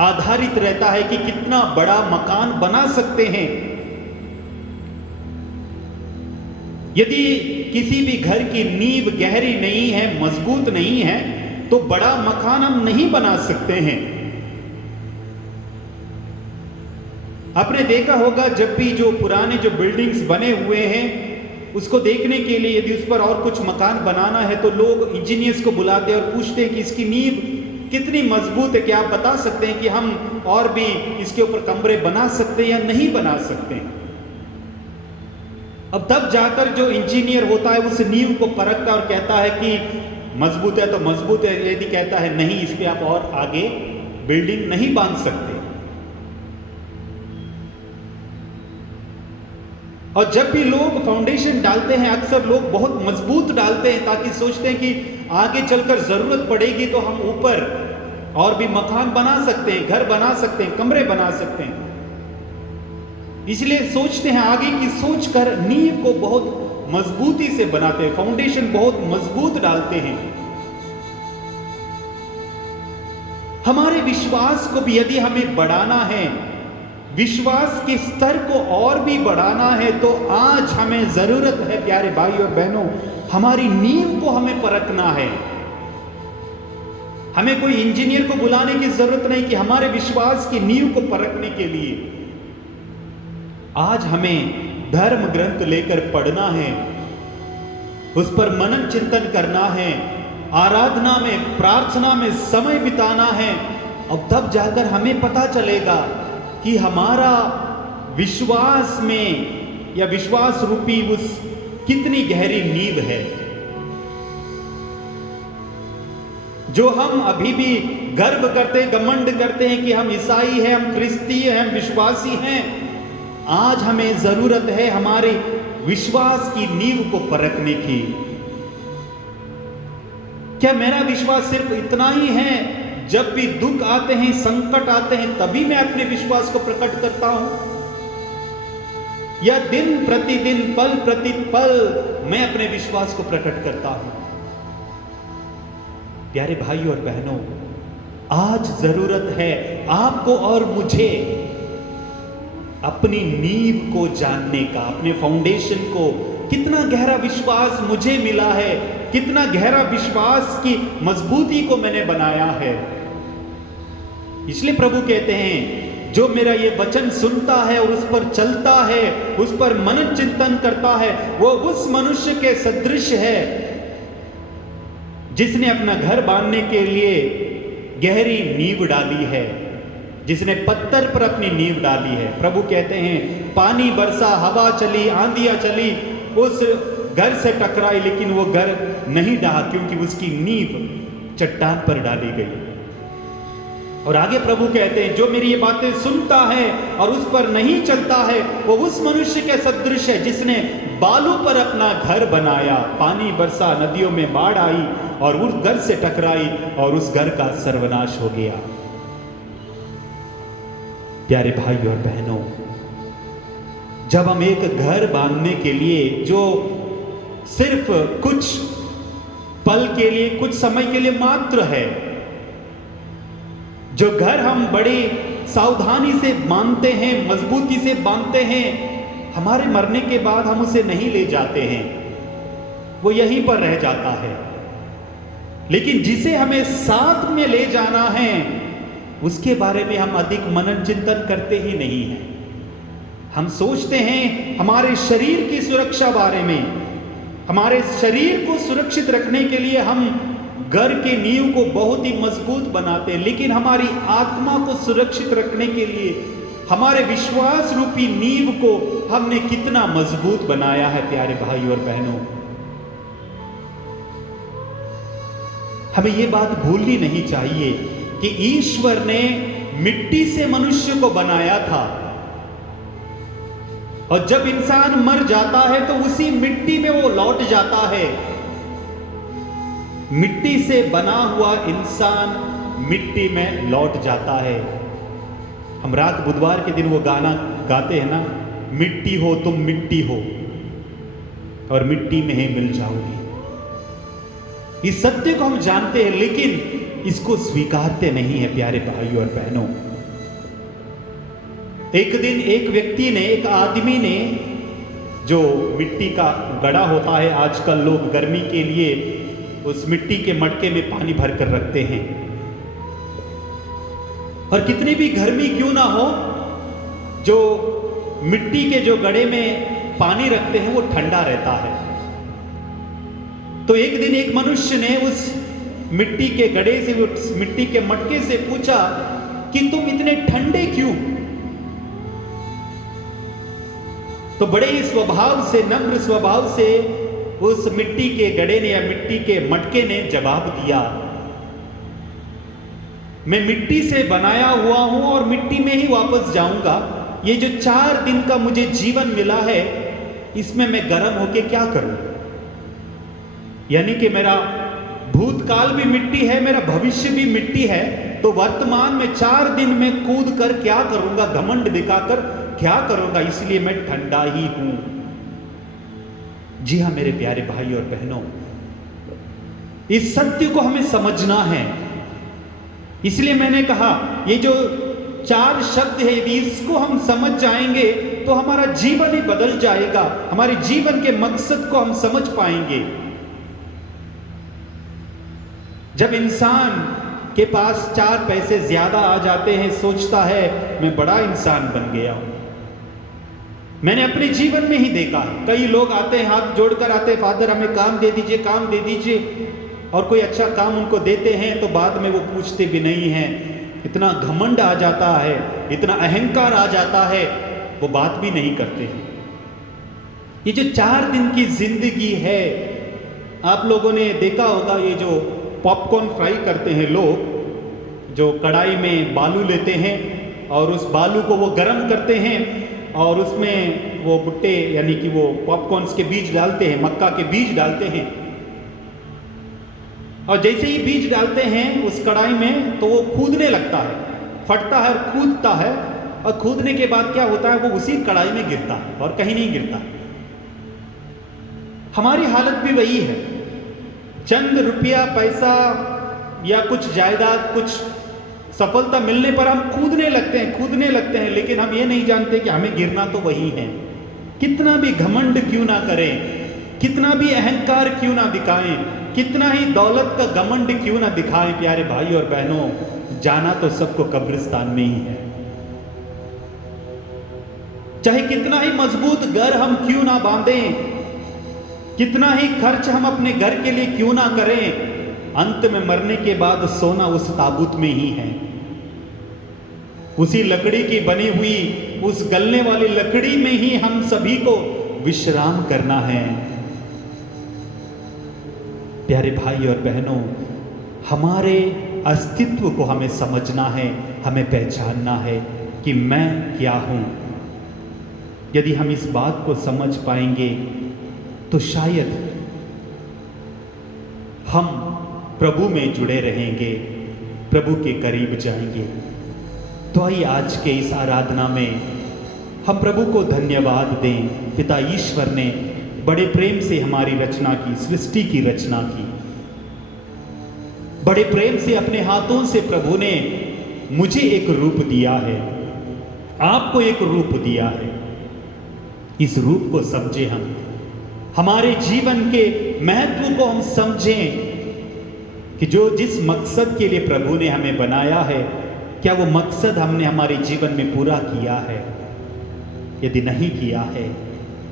आधारित रहता है कि कितना बड़ा मकान बना सकते हैं। यदि किसी भी घर की नींव गहरी नहीं है, मजबूत नहीं है, तो बड़ा मकान हम नहीं बना सकते हैं। आपने देखा होगा जब भी जो पुराने जो बिल्डिंग्स बने हुए हैं, उसको देखने के लिए यदि उस पर और कुछ मकान बनाना है तो लोग इंजीनियर्स को बुलाते हैं और पूछते हैं कि इसकी नींव कितनी मजबूत है, क्या आप बता सकते हैं कि हम और भी इसके ऊपर कमरे बना सकते हैं या नहीं बना सकते हैं। अब तब जाकर जो इंजीनियर होता है उस नींव को परखता और कहता है कि मजबूत है तो मजबूत है, यदि कहता है नहीं, इस पे आप और आगे बिल्डिंग नहीं बांध सकते। और जब भी लोग फाउंडेशन डालते हैं, अक्सर लोग बहुत मजबूत डालते हैं ताकि सोचते हैं कि आगे चलकर जरूरत पड़ेगी तो हम ऊपर और भी मकान बना सकते हैं, घर बना सकते हैं, कमरे बना सकते हैं। इसलिए सोचते हैं, आगे की सोच कर नींव को बहुत मजबूती से बनाते हैं, फाउंडेशन बहुत मजबूत डालते हैं। हमारे विश्वास को भी यदि हमें बढ़ाना है, विश्वास के स्तर को और भी बढ़ाना है, तो आज हमें जरूरत है प्यारे भाई और बहनों, हमारी नींव को हमें परखना है। हमें कोई इंजीनियर को बुलाने की जरूरत नहीं कि हमारे विश्वास की नींव को परखने के लिए। आज हमें धर्म ग्रंथ लेकर पढ़ना है, उस पर मनन चिंतन करना है, आराधना में, प्रार्थना में समय बिताना है। अब तब जाकर हमें पता चलेगा कि हमारा विश्वास में या विश्वास रूपी उस कितनी गहरी नींव है। जो हम अभी भी गर्व करते, घमंड करते हैं कि हम ईसाई हैं, हम ख्रिस्ती हैं, हम विश्वासी हैं, आज हमें जरूरत है हमारे विश्वास की नींव को परखने की। क्या मेरा विश्वास सिर्फ इतना ही है, जब भी दुख आते हैं, संकट आते हैं, तभी मैं अपने विश्वास को प्रकट करता हूं, या दिन प्रतिदिन, पल प्रति पल मैं अपने विश्वास को प्रकट करता हूं? प्यारे भाई और बहनों, आज जरूरत है आपको और मुझे अपनी नींव को जानने का, अपने फाउंडेशन को। कितना गहरा विश्वास मुझे मिला है, कितना गहरा विश्वास की मजबूती को मैंने बनाया है। इसलिए प्रभु कहते हैं, जो मेरा ये वचन सुनता है और उस पर चलता है, उस पर मनन चिंतन करता है, वो उस मनुष्य के सदृश है जिसने अपना घर बांधने के लिए गहरी नींव डाली है, जिसने पत्थर पर अपनी नींव डाली है। प्रभु कहते हैं, पानी बरसा, हवा चली, आंधियां चली, उस घर से टकराई, लेकिन वो घर नहीं डहा, क्योंकि उसकी नींव चट्टान पर डाली गई। और आगे प्रभु कहते हैं, जो मेरी ये बातें सुनता है और उस पर नहीं चलता है, वो उस मनुष्य के सदृश है जिसने बालू पर अपना घर बनाया। पानी बरसा, नदियों में बाढ़ आई और उस घर से टकराई और उस घर का सर्वनाश हो गया। प्यारे भाई और बहनों, जब हम एक घर बांधने के लिए, जो सिर्फ कुछ पल के लिए, कुछ समय के लिए मात्र है, जो घर हम बड़ी सावधानी से बांधते हैं, मजबूती से बांधते हैं, हमारे मरने के बाद हम उसे नहीं ले जाते हैं, वो यहीं पर रह जाता है। लेकिन जिसे हमें साथ में ले जाना है, उसके बारे में हम अधिक मनन चिंतन करते ही नहीं हैं। हम सोचते हैं हमारे शरीर की सुरक्षा बारे में, हमारे शरीर को सुरक्षित रखने के लिए हम घर के नींव को बहुत ही मजबूत बनाते हैं, लेकिन हमारी आत्मा को सुरक्षित रखने के लिए हमारे विश्वास रूपी नींव को हमने कितना मजबूत बनाया है। प्यारे भाई और बहनों, हमें ये बात भूलनी नहीं चाहिए कि ईश्वर ने मिट्टी से मनुष्य को बनाया था, और जब इंसान मर जाता है तो उसी मिट्टी में वो लौट जाता है। मिट्टी से बना हुआ इंसान मिट्टी में लौट जाता है। हम रात बुधवार के दिन वो गाना गाते हैं ना, मिट्टी हो तुम मिट्टी हो और मिट्टी में ही मिल जाओगी। इस सत्य को हम जानते हैं, लेकिन इसको स्वीकारते नहीं है। प्यारे भाई और बहनों, एक दिन एक व्यक्ति ने, एक आदमी ने, जो मिट्टी का गड़ा होता है, आजकल लोग गर्मी के लिए उस मिट्टी के मटके में पानी भर कर रखते हैं, और कितनी भी गर्मी क्यों ना हो, जो मिट्टी के जो गड़े में पानी रखते हैं वो ठंडा रहता है। तो एक दिन एक मनुष्य ने उस मिट्टी के गड़े से, उस मिट्टी के मटके से पूछा कि तुम इतने ठंडे क्यों? तो बड़े ही स्वभाव से, नम्र स्वभाव से उस मिट्टी के गड़े ने या मिट्टी के मटके ने जवाब दिया, मैं मिट्टी से बनाया हुआ हूं और मिट्टी में ही वापस जाऊंगा। ये जो 4 दिन का मुझे जीवन मिला है, इसमें मैं गर्म होके क्या करूं? यानी कि मेरा भूतकाल भी मिट्टी है, मेरा भविष्य भी मिट्टी है, तो वर्तमान में 4 दिन में कूद कर क्या करूंगा, घमंड दिखाकर क्या करूंगा, इसलिए मैं ठंडा ही हूं। जी हां मेरे प्यारे भाई और बहनों, इस सत्य को हमें समझना है। इसलिए मैंने कहा, ये जो 4 शब्द है, यदि इसको हम समझ जाएंगे तो हमारा जीवन ही बदल जाएगा, हमारे जीवन के मकसद को हम समझ पाएंगे। जब इंसान के पास 4 पैसे ज्यादा आ जाते हैं, सोचता है मैं बड़ा इंसान बन गया हूं। मैंने अपने जीवन में ही देखा है, कई लोग आते हैं, हाथ जोड़कर आते हैं, फादर हमें काम दे दीजिए, काम दे दीजिए, और कोई अच्छा काम उनको देते हैं तो बाद में वो पूछते भी नहीं हैं। इतना घमंड आ जाता है, इतना अहंकार आ जाता है, वो बात भी नहीं करते हैं। ये जो 4 दिन की जिंदगी है, आप लोगों ने देखा होगा, ये जो पॉपकॉर्न फ्राई करते हैं लोग, जो कढ़ाई में बालू लेते हैं और उस बालू को वो गर्म करते हैं और उसमें वो भुट्टे यानी कि वो पॉपकॉर्न्स के बीज डालते हैं, मक्का के बीज डालते हैं, और जैसे ही बीज डालते हैं उस कढ़ाई में तो वो कूदने लगता है, फटता है और कूदता है, और कूदने के बाद क्या होता है, वो उसी कढ़ाई में गिरता है और कहीं नहीं गिरता। हमारी हालत भी वही है। चंद रुपया, पैसा या कुछ जायदाद, कुछ सफलता मिलने पर हम कूदने लगते हैं, लेकिन हम ये नहीं जानते कि हमें गिरना तो वही है। कितना भी घमंड क्यों ना करें, कितना भी अहंकार क्यों ना दिखाएं, कितना ही दौलत का घमंड क्यों ना दिखाएं, प्यारे भाई और बहनों, जाना तो सबको कब्रिस्तान में ही है। चाहे कितना ही मजबूत घर हम क्यों ना बांधें, कितना ही खर्च हम अपने घर के लिए क्यों ना करें, अंत में मरने के बाद सोना उस ताबूत में ही है। उसी लकड़ी की बनी हुई उस गलने वाली लकड़ी में ही हम सभी को विश्राम करना है। प्यारे भाई और बहनों, हमारे अस्तित्व को हमें समझना है, हमें पहचानना है कि मैं क्या हूं। यदि हम इस बात को समझ पाएंगे तो शायद हम प्रभु में जुड़े रहेंगे, प्रभु के करीब जाएंगे। तो आइए आज के इस आराधना में हम प्रभु को धन्यवाद दें। पिता ईश्वर ने बड़े प्रेम से हमारी रचना की, सृष्टि की रचना की। बड़े प्रेम से अपने हाथों से प्रभु ने मुझे एक रूप दिया है, आपको एक रूप दिया है। इस रूप को समझें, हम हमारे जीवन के महत्व को हम समझें कि जिस मकसद के लिए प्रभु ने हमें बनाया है, क्या वो मकसद हमने हमारे जीवन में पूरा किया है। यदि नहीं किया है,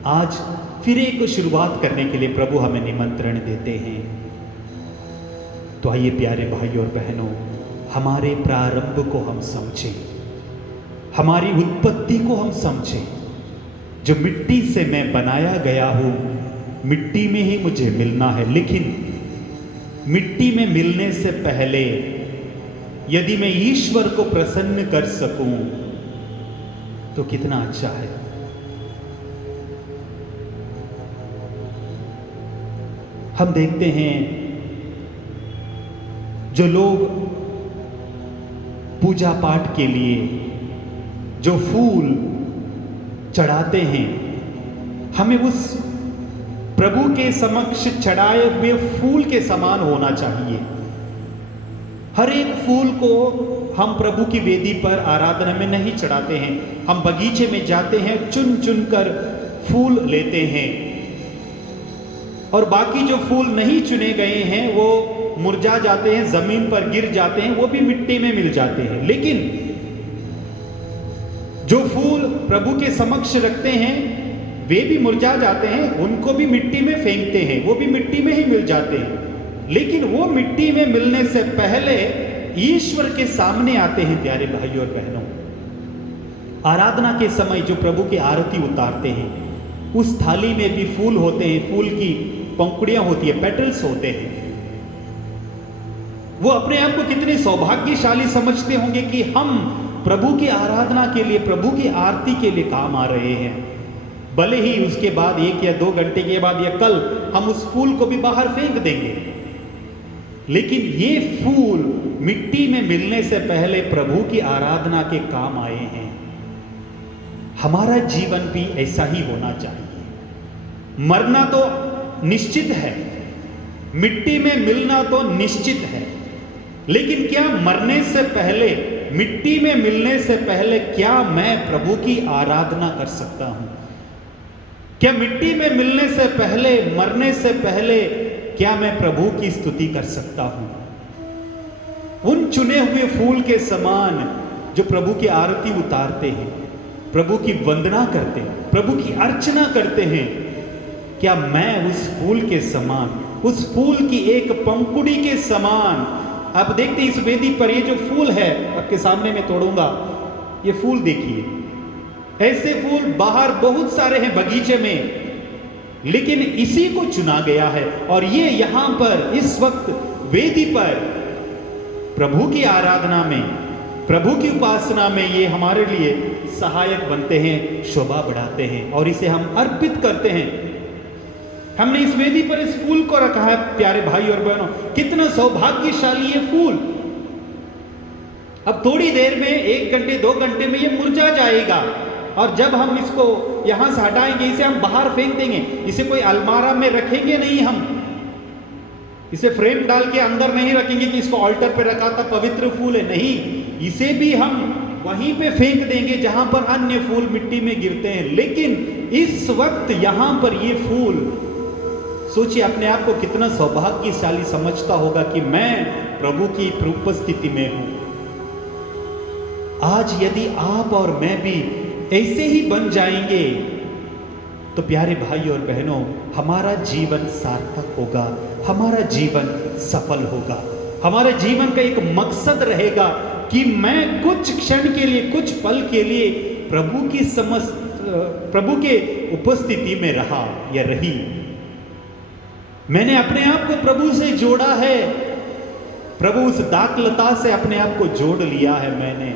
आज फिर एक शुरुआत करने के लिए प्रभु हमें निमंत्रण देते हैं। तो आइए प्यारे भाई और बहनों, हमारे प्रारंभ को हम समझें, हमारी उत्पत्ति को हम समझें। जो मिट्टी से मैं बनाया गया हूं, मिट्टी में ही मुझे मिलना है, लेकिन मिट्टी में मिलने से पहले यदि मैं ईश्वर को प्रसन्न कर सकूं तो कितना अच्छा है। हम देखते हैं जो लोग पूजा पाठ के लिए जो फूल चढ़ाते हैं, हमें उस प्रभु के समक्ष चढ़ाए हुए फूल के समान होना चाहिए। हर एक फूल को हम प्रभु की वेदी पर आराधना में नहीं चढ़ाते हैं। हम बगीचे में जाते हैं, चुन चुन कर फूल लेते हैं, और बाकी जो फूल नहीं चुने गए हैं वो मुरझा जाते हैं, जमीन पर गिर जाते हैं, वो भी मिट्टी में मिल जाते हैं। लेकिन जो फूल प्रभु के समक्ष रखते हैं वे भी मुरझा जाते हैं, उनको भी मिट्टी में फेंकते हैं, वो भी मिट्टी में ही मिल जाते हैं। लेकिन वो मिट्टी में मिलने से पहले ईश्वर के सामने आते हैं। प्यारे भाई और बहनों, आराधना के समय जो प्रभु की आरती उतारते हैं, उस थाली में भी फूल होते हैं, फूल की पंखुड़ियां होती है, पेटल्स होते हैं। वो अपने आप को कितने सौभाग्यशाली समझते होंगे कि हम प्रभु की आराधना के लिए, प्रभु की आरती के लिए काम आ रहे हैं। भले ही उसके बाद 1 या 2 घंटे के बाद या कल हम उस फूल को भी बाहर फेंक देंगे, लेकिन ये फूल मिट्टी में मिलने से पहले प्रभु की आराधना के काम आए हैं। हमारा जीवन भी ऐसा ही होना चाहिए। मरना तो निश्चित है, मिट्टी में मिलना तो निश्चित है, लेकिन क्या मरने से पहले, मिट्टी में मिलने से पहले क्या मैं प्रभु की आराधना कर सकता हूं? क्या मिट्टी में मिलने से पहले, मरने से पहले क्या मैं प्रभु की स्तुति कर सकता हूं? उन चुने हुए फूल के समान जो प्रभु की आरती उतारते हैं, प्रभु की वंदना करते हैं, प्रभु की अर्चना करते हैं, क्या मैं उस फूल के समान, उस फूल की एक पंखुड़ी के समान? आप देखते हैं इस वेदी पर ये जो फूल है आपके सामने मैं तोड़ूंगा, ये फूल देखिए। ऐसे फूल बाहर बहुत सारे हैं बगीचे में, लेकिन इसी को चुना गया है, और ये यहां पर इस वक्त वेदी पर प्रभु की आराधना में, प्रभु की उपासना में ये हमारे लिए सहायक बनते हैं, शोभा बढ़ाते हैं और इसे हम अर्पित करते हैं। हमने इस वेदी पर इस फूल को रखा है प्यारे भाई और बहनों, कितना सौभाग्यशाली ये फूल। अब थोड़ी देर में 1 घंटे 2 घंटे में ये मुरझा जाएगा और जब हम इसको यहां से हटाएंगे, इसे हम बाहर फेंक देंगे, इसे कोई अलमारा में रखेंगे नहीं, हम इसे फ्रेम डाल के अंदर नहीं रखेंगे कि इसको ऑल्टर पे रखा था पवित्र फूल है, नहीं, इसे भी हम वहीं पे फेंक देंगे जहां पर अन्य फूल मिट्टी में गिरते हैं। लेकिन इस वक्त यहां पर ये फूल, सोचिए अपने आप को कितना सौभाग्यशाली समझता होगा कि मैं प्रभु की उपस्थिति में हूं। आज यदि आप और मैं भी ऐसे ही बन जाएंगे तो प्यारे भाई और बहनों, हमारा जीवन सार्थक होगा, हमारा जीवन सफल होगा, हमारे जीवन का एक मकसद रहेगा कि मैं कुछ क्षण के लिए, कुछ पल के लिए प्रभु के उपस्थिति में रहा या रही। मैंने अपने आप को प्रभु से जोड़ा है, प्रभु उस दाखलता से अपने आप को जोड़ लिया है मैंने।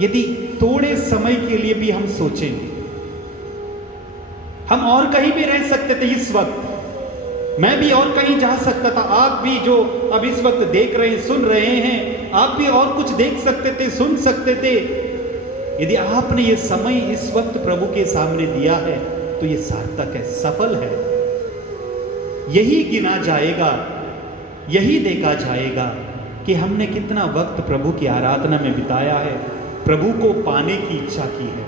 यदि थोड़े समय के लिए भी हम सोचें, हम और कहीं भी रह सकते थे इस वक्त, मैं भी और कहीं जा सकता था, आप भी जो अब इस वक्त देख रहे हैं, सुन रहे हैं, आप भी और कुछ देख सकते थे, सुन सकते थे। यदि आपने ये समय इस वक्त प्रभु के सामने दिया है तो ये सार्थक है, सफल है। यही गिना जाएगा, यही देखा जाएगा कि हमने कितना वक्त प्रभु की आराधना में बिताया है, प्रभु को पाने की इच्छा की है।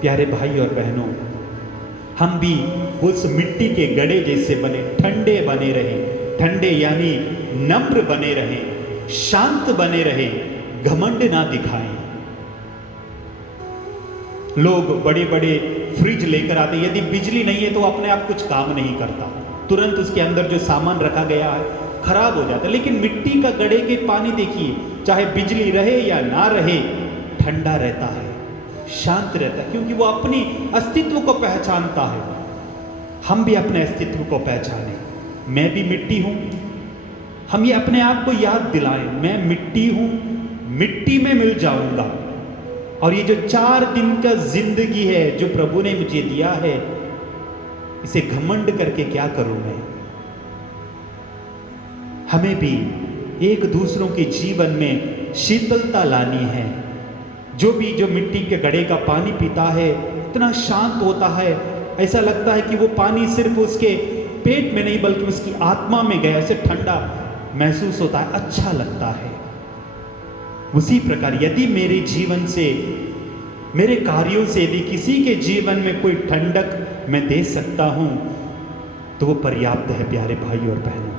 प्यारे भाई और बहनों, हम भी उस मिट्टी के गड़े जैसे बने, ठंडे बने रहे, ठंडे यानी नम्र बने रहे, शांत बने रहे, घमंड ना दिखाएं। लोग बड़े बड़े फ्रिज लेकर आते, यदि बिजली नहीं है तो अपने आप कुछ काम नहीं करता, तुरंत उसके अंदर जो सामान रखा गया है खराब हो जाता है। लेकिन मिट्टी का गड़े के पानी देखिए, चाहे बिजली रहे या ना रहे, ठंडा रहता है, शांत रहता है, क्योंकि वो अपनी अस्तित्व को पहचानता है। हम भी अपने अस्तित्व को पहचाने, मैं भी मिट्टी हूं। हम ये अपने आप को याद दिलाएं, मैं मिट्टी हूं, मिट्टी में मिल जाऊंगा। और ये जो 4 दिन का जिंदगी है जो प्रभु ने मुझे दिया है, इसे घमंड करके क्या करूं मैं। हमें भी एक दूसरों के जीवन में शीतलता लानी है। जो मिट्टी के घड़े का पानी पीता है इतना शांत होता है, ऐसा लगता है कि वो पानी सिर्फ उसके पेट में नहीं बल्कि उसकी आत्मा में गया, ऐसे ठंडा महसूस होता है, अच्छा लगता है। उसी प्रकार यदि मेरे जीवन से, मेरे कार्यों से यदि किसी के जीवन में कोई ठंडक मैं दे सकता हूं तो वो पर्याप्त है प्यारे भाई और बहनों।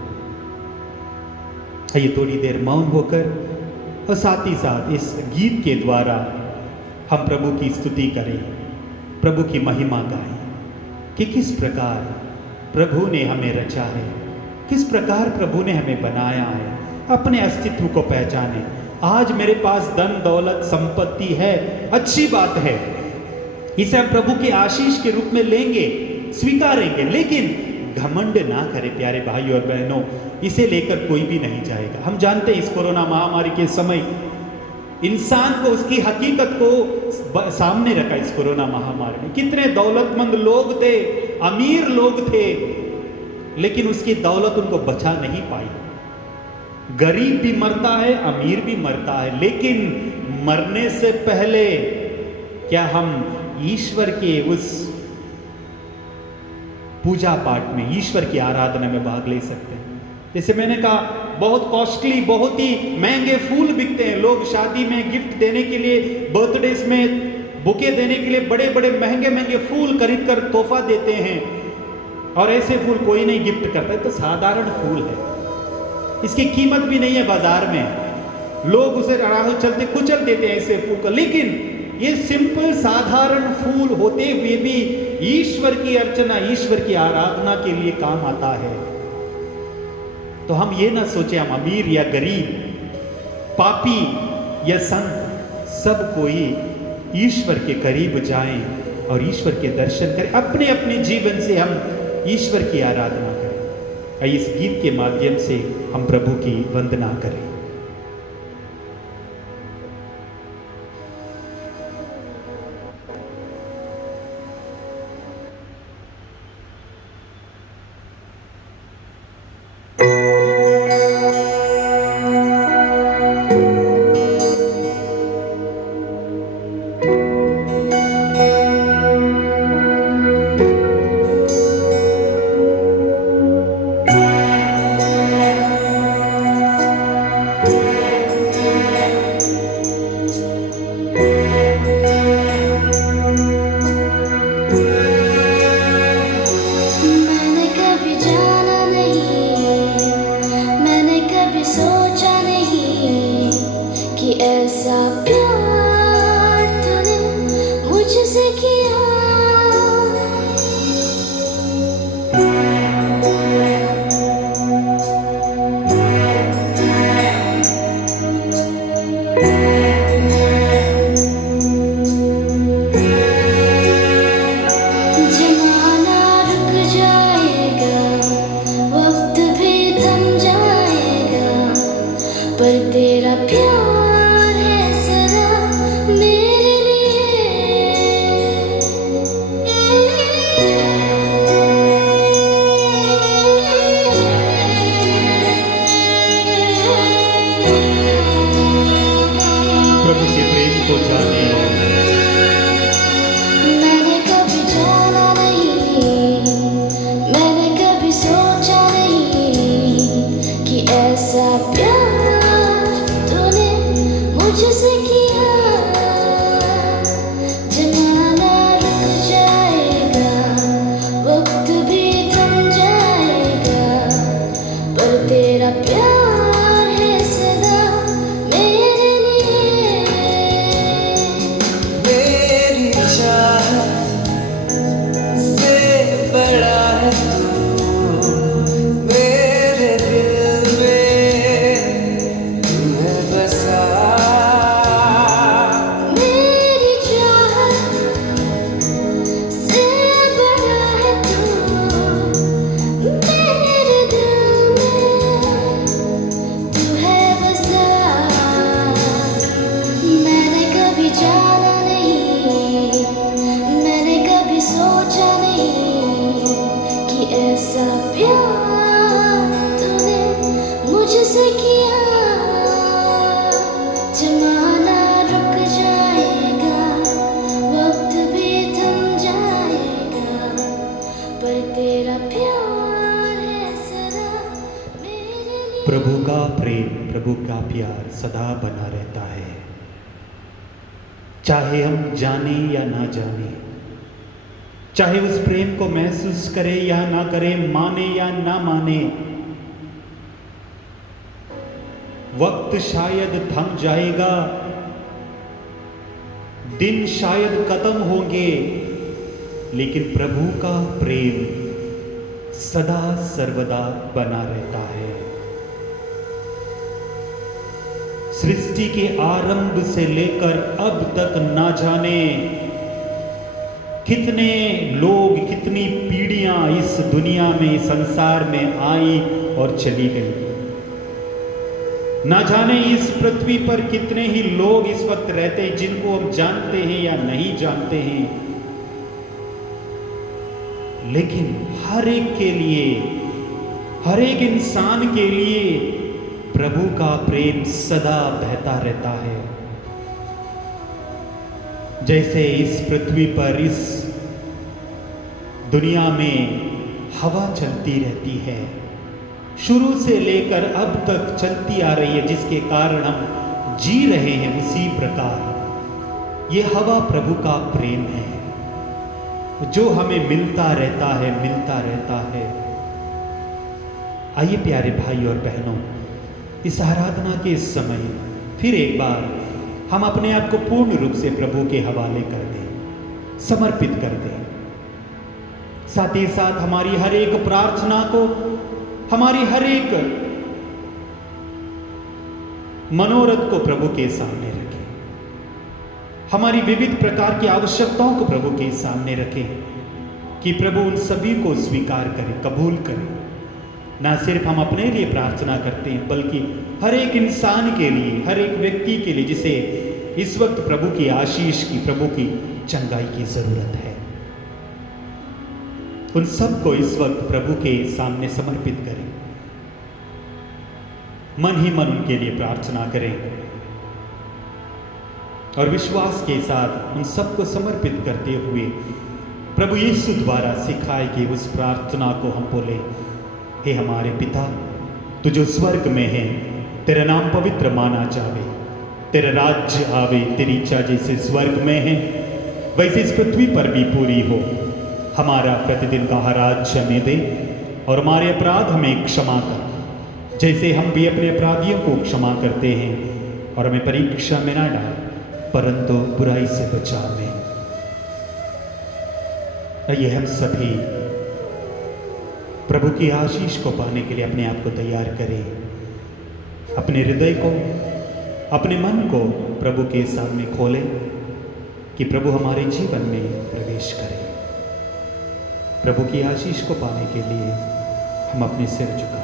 आइए थोड़ी देर मौन होकर और साथ ही साथ इस गीत के द्वारा हम प्रभु की स्तुति करें, प्रभु की महिमा गाएं कि किस प्रकार प्रभु ने हमें रचा है, किस प्रकार प्रभु ने हमें बनाया है। अपने अस्तित्व को पहचाने। आज मेरे पास धन दौलत संपत्ति है, अच्छी बात है, इसे हम प्रभु की आशीष के रूप में लेंगे, स्वीकारेंगे, लेकिन घमंड ना करें प्यारे भाई और बहनों, इसे लेकर कोई भी नहीं जाएगा। हम जानते हैं इस कोरोना महामारी के समय इंसान को उसकी हकीकत को सामने रखा। इस कोरोना महामारी में कितने दौलतमंद लोग थे, अमीर लोग थे, लेकिन उसकी दौलत उनको बचा नहीं पाई। गरीब भी मरता है, अमीर भी मरता है, लेकिन मरने से पहले क्या हम ईश्वर के उस पूजा पाठ में, ईश्वर की आराधना में भाग ले सकते हैं? जैसे मैंने कहा, बहुत कॉस्टली, बहुत ही महंगे फूल बिकते हैं। लोग शादी में गिफ्ट देने के लिए, बर्थडेज में बुके देने के लिए बड़े बड़े महंगे महंगे फूल खरीद कर तोहफा देते हैं, और ऐसे फूल कोई नहीं गिफ्ट करता। तो साधारण फूल है, इसकी कीमत भी नहीं है बाजार में, लोग उसे राह चलते कुचल देते हैं ऐसे फूल को। लेकिन ये सिंपल साधारण फूल होते हुए भी ईश्वर की अर्चना, ईश्वर की आराधना के लिए काम आता है। तो हम ये ना सोचे हम अमीर या गरीब, पापी या संत, सब कोई ईश्वर के करीब जाएं और ईश्वर के दर्शन करें। अपने अपने जीवन से हम ईश्वर की आराधना करें। आइए इस गीत के माध्यम से हम प्रभु की वंदना करें। ऐसा प्यार तूने मुझसे किया। जमाना रुक जाएगा, वक्त भी थम जाएगा, पर तेरा प्यार है सदा मेरे प्रभु के प्रेम को जाने। मैंने कभी जाना नहीं, मैंने कभी सोचा नहीं कि ऐसा प्यार तूने मुझसे किया। जमाना रुक जाएगा, वक्त भी थम जाएगा, पर तेरा प्यार है सदा मेरे लिए। मेरी चाहत से बड़ा है तू, मेरे दिल में तू है बसा। मेरी चाहत से बड़ा है तू, मेरे दिल में तू है बसा। मैंने कभी जाना नहीं, मैंने कभी सोचा नहीं कि ऐसा प्यार तूने मुझसे किया। जमाना रुक जाएगा, वक्त भी थम जाएगा, पर तेरा प्यार है सदा मेरे लिए। प्रभु का प्रेम, प्रभु का प्यार सदा बना रहता है, चाहे हम जाने या ना जाने, चाहे उस प्रेम को महसूस करें या ना करें, माने या ना माने। वक्त शायद थम जाएगा, दिन शायद खत्म होंगे, लेकिन प्रभु का प्रेम सदा सर्वदा बना रहता है। सृष्टि के आरंभ से लेकर अब तक ना जाने कितने लोग, कितनी पीढ़ियां इस दुनिया में, संसार में आई और चली गई। ना जाने इस पृथ्वी पर कितने ही लोग इस वक्त रहते हैं जिनको हम जानते हैं या नहीं जानते हैं, लेकिन हर एक के लिए, हर एक इंसान के लिए प्रभु का प्रेम सदा बहता रहता है। जैसे इस पृथ्वी पर, इस दुनिया में हवा चलती रहती है, शुरू से लेकर अब तक चलती आ रही है, जिसके कारण हम जी रहे हैं, उसी प्रकार ये हवा प्रभु का प्रेम है जो हमें मिलता रहता है, मिलता रहता है। आइए प्यारे भाई और बहनों, इस आराधना के इस समय फिर एक बार हम अपने आप को पूर्ण रूप से प्रभु के हवाले कर दें, समर्पित कर दें। साथ ही साथ हमारी हर एक प्रार्थना को, हमारी हर एक मनोरथ को प्रभु के सामने रखें, हमारी विविध प्रकार की आवश्यकताओं को प्रभु के सामने रखें कि प्रभु उन सभी को स्वीकार करें, कबूल करें। ना सिर्फ हम अपने लिए प्रार्थना करते हैं, बल्कि हर एक इंसान के लिए, हर एक व्यक्ति के लिए जिसे इस वक्त प्रभु की आशीष की, प्रभु की चंगाई की जरूरत है, उन सबको इस वक्त प्रभु के सामने समर्पित करें। मन ही मन उनके लिए प्रार्थना करें और विश्वास के साथ उन सबको समर्पित करते हुए प्रभु यीशु द्वारा सिखाई गई उस प्रार्थना को हम बोले, हे हमारे पिता, तू जो स्वर्ग में है, तेरा नाम पवित्र माना जावे, तेरा राज्य आवे, तेरी इच्छा जैसे स्वर्ग में है वैसे इस पृथ्वी पर भी पूरी हो। हमारा प्रतिदिन का आहार हमें दे और हमारे अपराध हमें क्षमा कर, जैसे हम भी अपने अपराधियों को क्षमा करते हैं। और हमें परीक्षा में ना डाल, परंतु बुराई से बचा हमें। आइए हम सभी प्रभु की आशीष को पाने के लिए अपने आप को तैयार करें, अपने हृदय को, अपने मन को प्रभु के सामने खोलें कि प्रभु हमारे जीवन में प्रवेश करें। प्रभु की आशीष को पाने के लिए हम अपने सिर झुकाएं।